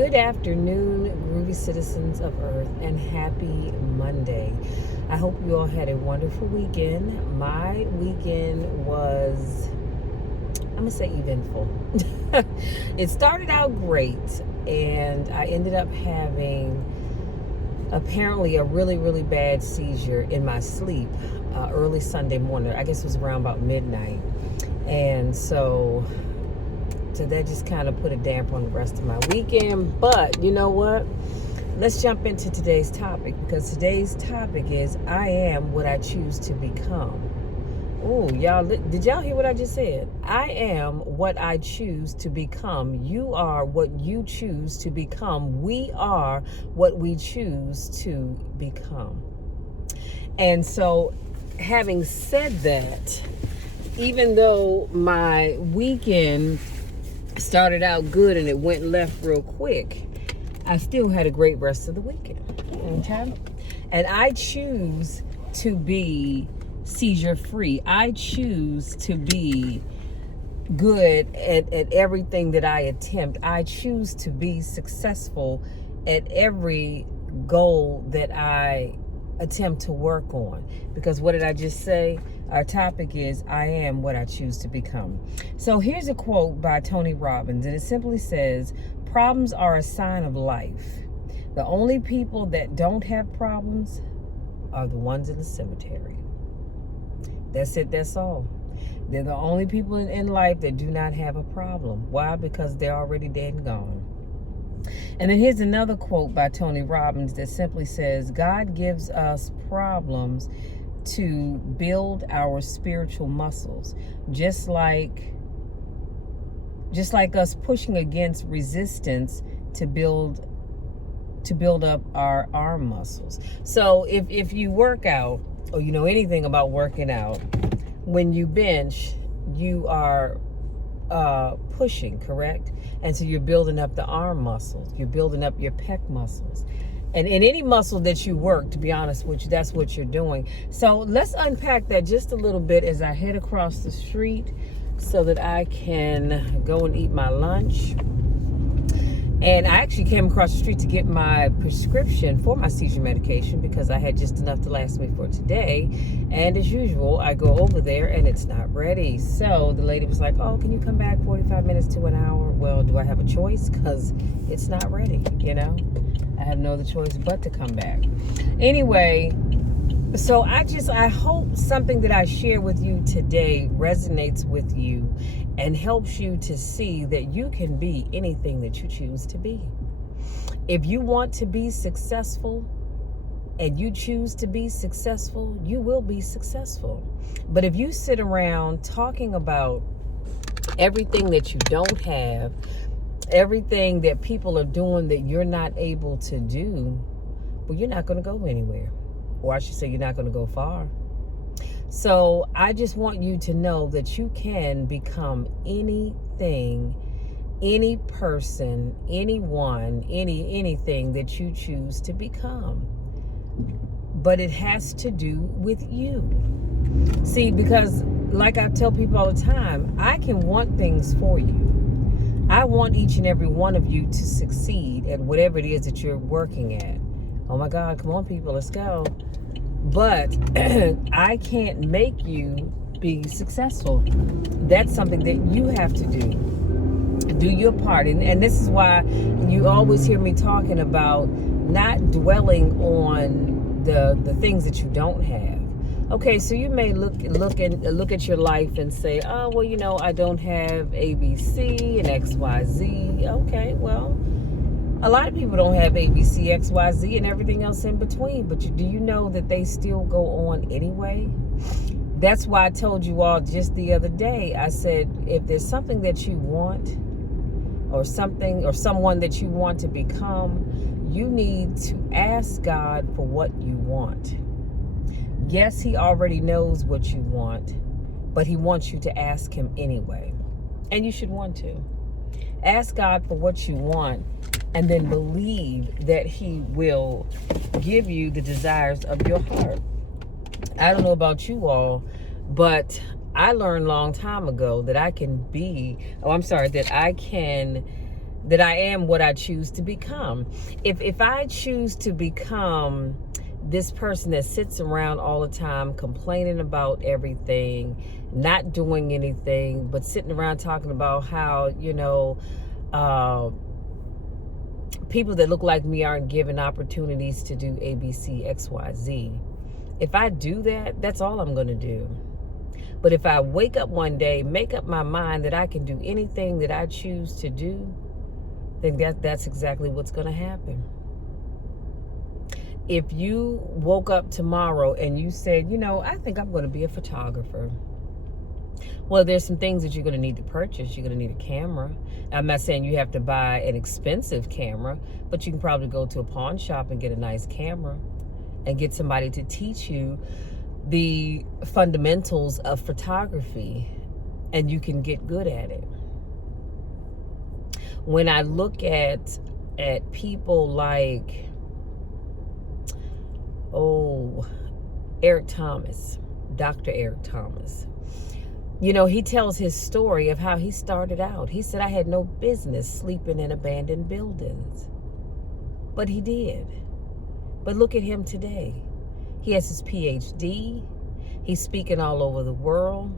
Good afternoon, groovy citizens of Earth, and happy Monday. I hope you all had a wonderful weekend. My weekend was, I'm going to say, eventful. It started out great, and I ended up having apparently a really, really bad seizure in my sleep early Sunday morning. I guess it was around about midnight. And so that just kind of put a damper on the rest of my weekend. But you know what? Let's jump into today's topic, because today's topic is I am what I choose to become. Oh, y'all, did y'all hear what I just said? I am what I choose to become. You are what you choose to become. We are what we choose to become. And so, having said that, even though my weekend started out good and it went left real quick, I still had a great rest of the weekend. Okay? And I choose to be seizure free. I choose to be good at everything that I attempt. I choose to be successful at every goal that I attempt to work on. Because what did I just say? Our topic is I am what I choose to become. So here's a quote by Tony Robbins, and it simply says, "Problems are a sign of life. The only people that don't have problems are the ones in the cemetery." That's it, that's all. They're the only people in life that do not have a problem. Why? Because they're already dead and gone. And then here's another quote by Tony Robbins that simply says, "God gives us problems to build our spiritual muscles, just like us pushing against resistance to build up our arm muscles." So if you work out, or you know anything about working out, when you bench, you are pushing, correct? And so you're building up the arm muscles, you're building up your pec muscles. And in any muscle that you work, to be honest with you, that's what you're doing. So let's unpack that just a little bit as I head across the street so that I can go and eat my lunch. And I actually came across the street to get my prescription for my seizure medication because I had just enough to last me for today. And as usual, I go over there and it's not ready. So the lady was like, "Oh, can you come back 45 minutes to an hour?" Well, do I have a choice? Because it's not ready, you know? I have no other choice but to come back. Anyway, so I hope something that I share with you today resonates with you and helps you to see that you can be anything that you choose to be. If you want to be successful and you choose to be successful, you will be successful. But if you sit around talking about everything that you don't have, everything that people are doing that you're not able to do, well, you're not going to go anywhere. Or I should say, you're not going to go far. So I just want you to know that you can become anything, any person, anyone, anything that you choose to become. But it has to do with you. See, because like I tell people all the time, I can want things for you. I want each and every one of you to succeed at whatever it is that you're working at. Oh my God, come on people, let's go. But I can't make you be successful. That's something that you have to do. Do your part. And this is why you always hear me talking about not dwelling on the things that you don't have. Okay, so you may look at your life and say, "Oh, well, you know, I don't have A, B, C, and X, Y, Z." Okay, well, a lot of people don't have A, B, C, X, Y, Z, and everything else in between. But do you know that they still go on anyway? That's why I told you all just the other day, I said, if there's something that you want, or something or someone that you want to become, you need to ask God for what you want. Yes, He already knows what you want, but He wants you to ask Him anyway. And you should want to. Ask God for what you want, and then believe that He will give you the desires of your heart. I don't know about you all, but I learned a long time ago that I can that I am what I choose to become. If I choose to become this person that sits around all the time complaining about everything, not doing anything, but sitting around talking about how, people that look like me aren't given opportunities to do A, B, C, X, Y, Z. If I do that, that's all I'm going to do. But if I wake up one day, make up my mind that I can do anything that I choose to do, then that's exactly what's going to happen. If you woke up tomorrow and you said, I think I'm going to be a photographer. Well, there's some things that you're going to need to purchase. You're going to need a camera. I'm not saying you have to buy an expensive camera, but you can probably go to a pawn shop and get a nice camera and get somebody to teach you the fundamentals of photography, and you can get good at it. When I look at people like, Eric Thomas, Dr. Eric Thomas, he tells his story of how he started out. He said, I had no business sleeping in abandoned buildings, but he did. But look at him today. He has his PhD. He's speaking all over the world.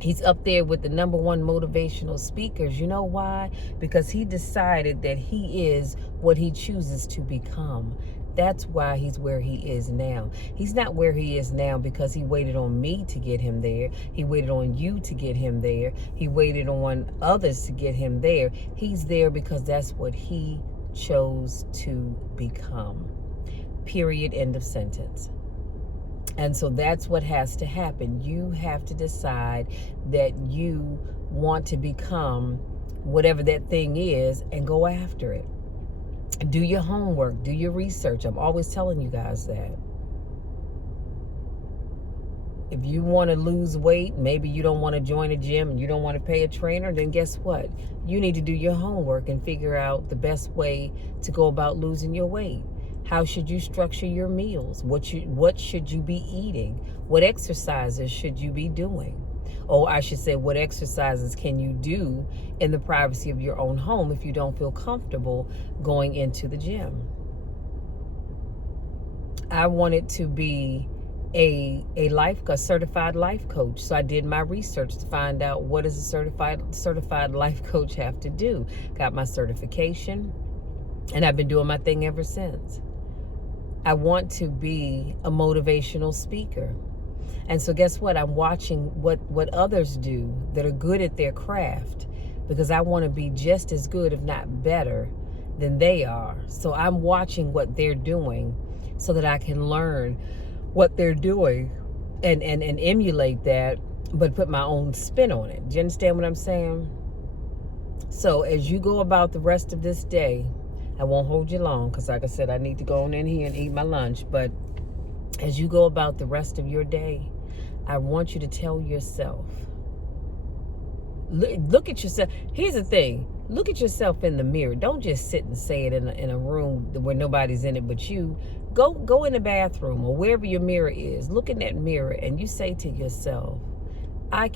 He's up there with the #1 motivational speakers. You know why? Because he decided that he is what he chooses to become. That's why he's where he is now. He's not where he is now because he waited on me to get him there. He waited on you to get him there. He waited on others to get him there. He's there because that's what he chose to become. Period. End of sentence. And so that's what has to happen. You have to decide that you want to become whatever that thing is and go after it. Do your homework, do your research. I'm always telling you guys that. If you want to lose weight, maybe you don't want to join a gym and you don't want to pay a trainer, then guess what? You need to do your homework and figure out the best way to go about losing your weight. How should you structure your meals? What should you be eating? What exercises should you be doing? Or I should say, what exercises can you do in the privacy of your own home if you don't feel comfortable going into the gym? I wanted to be a certified life coach. So I did my research to find out, what does a certified life coach have to do? Got my certification, and I've been doing my thing ever since. I want to be a motivational speaker. And so guess what? I'm watching what others do that are good at their craft, because I want to be just as good, if not better, than they are. So I'm watching what they're doing so that I can learn what they're doing and emulate that, but put my own spin on it. Do you understand what I'm saying? So as you go about the rest of this day, I won't hold you long because, like I said, I need to go on in here and eat my lunch. But as you go about the rest of your day, I want you to tell yourself, look at yourself. Here's the thing. Look at yourself in the mirror. Don't just sit and say it in a room where nobody's in it but you. Go in the bathroom or wherever your mirror is. Look in that mirror and you say to yourself, I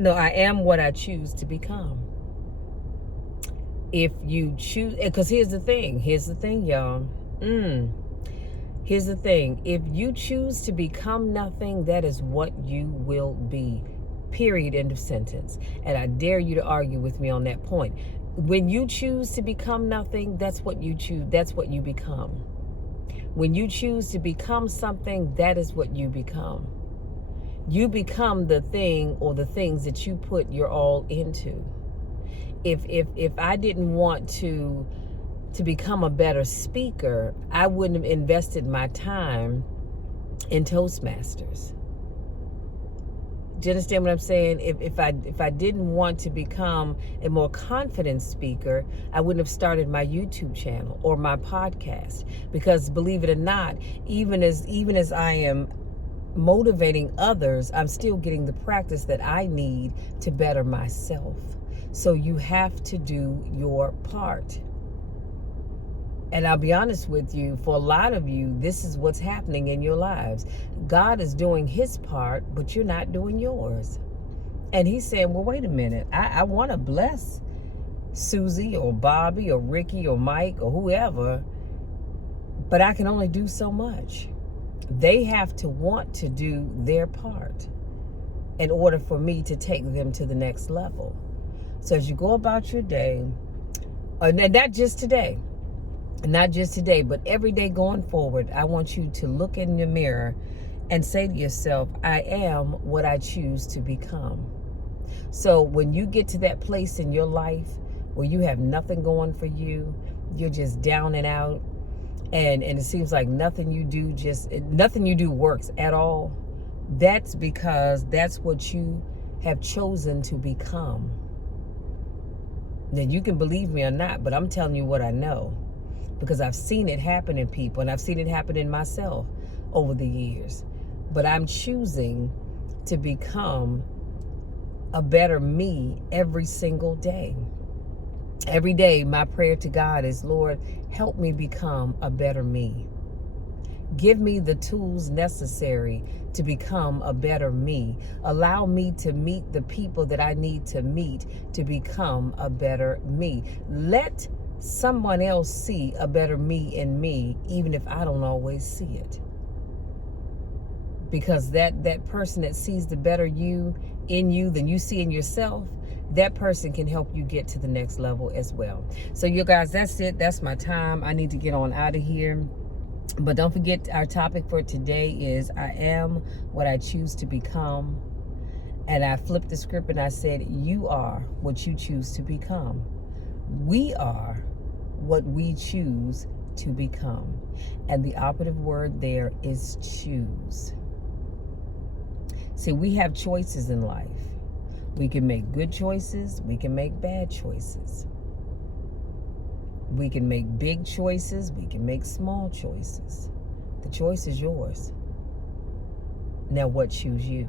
am what I choose to become. If you choose, because here's the thing, y'all. Here's the thing. If you choose to become nothing, that is what you will be. Period. End of sentence. And I dare you to argue with me on that point. When you choose to become nothing, that's what you choose. That's what you become. When you choose to become something, that is what you become. You become the thing or the things that you put your all into. If I didn't want to become a better speaker, I wouldn't have invested my time in Toastmasters. Do you understand what I'm saying? If I didn't want to become a more confident speaker, I wouldn't have started my YouTube channel or my podcast. Because believe it or not, even as I am motivating others, I'm still getting the practice that I need to better myself. So you have to do your part. And I'll be honest with you, for a lot of you, this is what's happening in your lives. God is doing his part, but you're not doing yours. And he's saying, well, wait a minute. I want to bless Susie or Bobby or Ricky or Mike or whoever, but I can only do so much. They have to want to do their part in order for me to take them to the next level. So as you go about your day, and not just today, but every day going forward, I want you to look in your mirror and say to yourself, I am what I choose to become. So when you get to that place in your life where you have nothing going for you, you're just down and out, and it seems like nothing you do works at all, that's because that's what you have chosen to become. Now, you can believe me or not, but I'm telling you what I know, because I've seen it happen in people, and I've seen it happen in myself over the years. But I'm choosing to become a better me every single day. Every day, my prayer to God is, Lord, help me become a better me. Give me the tools necessary to become a better me. Allow me to meet the people that I need to meet to become a better me. Let someone else see a better me in me, even if I don't always see it. Because that person that sees the better you in you than you see in yourself, that person can help you get to the next level as well. So you guys, that's it. That's my time. I need to get on out of here. But don't forget, our topic for today is I am what I choose to become. And I flipped the script and I said, you are what you choose to become. We are what we choose to become. And the operative word there is choose. See, we have choices in life. We can make good choices. We can make bad choices. We can make big choices. We can make small choices. The choice is yours. Now, what choose you?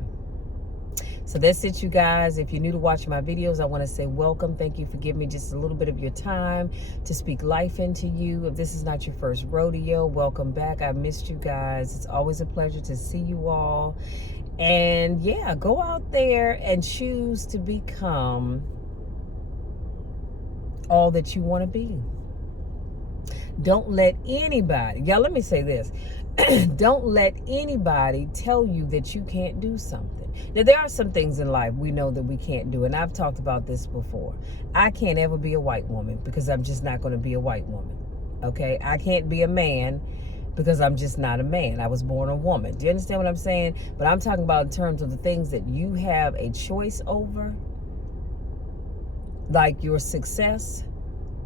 So that's it, you guys. If you're new to watching my videos, I want to say welcome. Thank you for giving me just a little bit of your time to speak life into you. If this is not your first rodeo, welcome back. I missed you guys. It's always a pleasure to see you all. And yeah, go out there and choose to become all that you want to be. Don't let anybody, y'all, let me say this. Don't let anybody tell you that you can't do something. Now, there are some things in life we know that we can't do, and I've talked about this before. I can't ever be a white woman because I'm just not going to be a white woman. Okay? I can't be a man because I'm just not a man. I was born a woman. Do you understand what I'm saying? But I'm talking about in terms of the things that you have a choice over, like your success,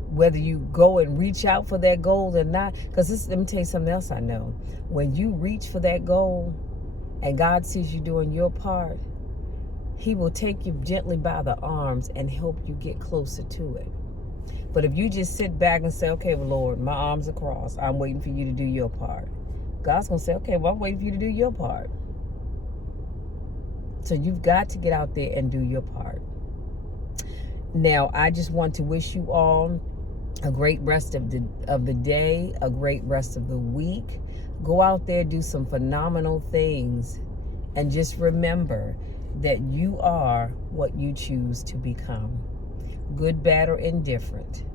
whether you go and reach out for that goal or not. Because let me tell you something else I know. When you reach for that goal and God sees you doing your part, He will take you gently by the arms and help you get closer to it. But if you just sit back and say, okay, well, Lord, my arms are crossed, I'm waiting for you to do your part, God's going to say, okay, well, I'm waiting for you to do your part. So you've got to get out there and do your part. Now, I just want to wish you all a great rest of the day, a great rest of the week. Go out there, do some phenomenal things, and just remember that you are what you choose to become. Good, bad, or indifferent.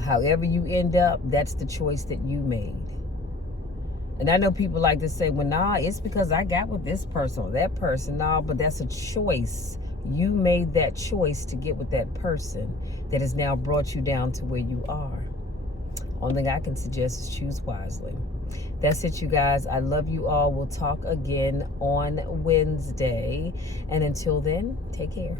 However you end up, that's the choice that you made. And I know people like to say, well, nah, it's because I got with this person or that person. Nah, but that's a choice. You made that choice to get with that person that has now brought you down to where you are. Only thing I can suggest is choose wisely. That's it, you guys. I love you all. We'll talk again on Wednesday. And until then, take care.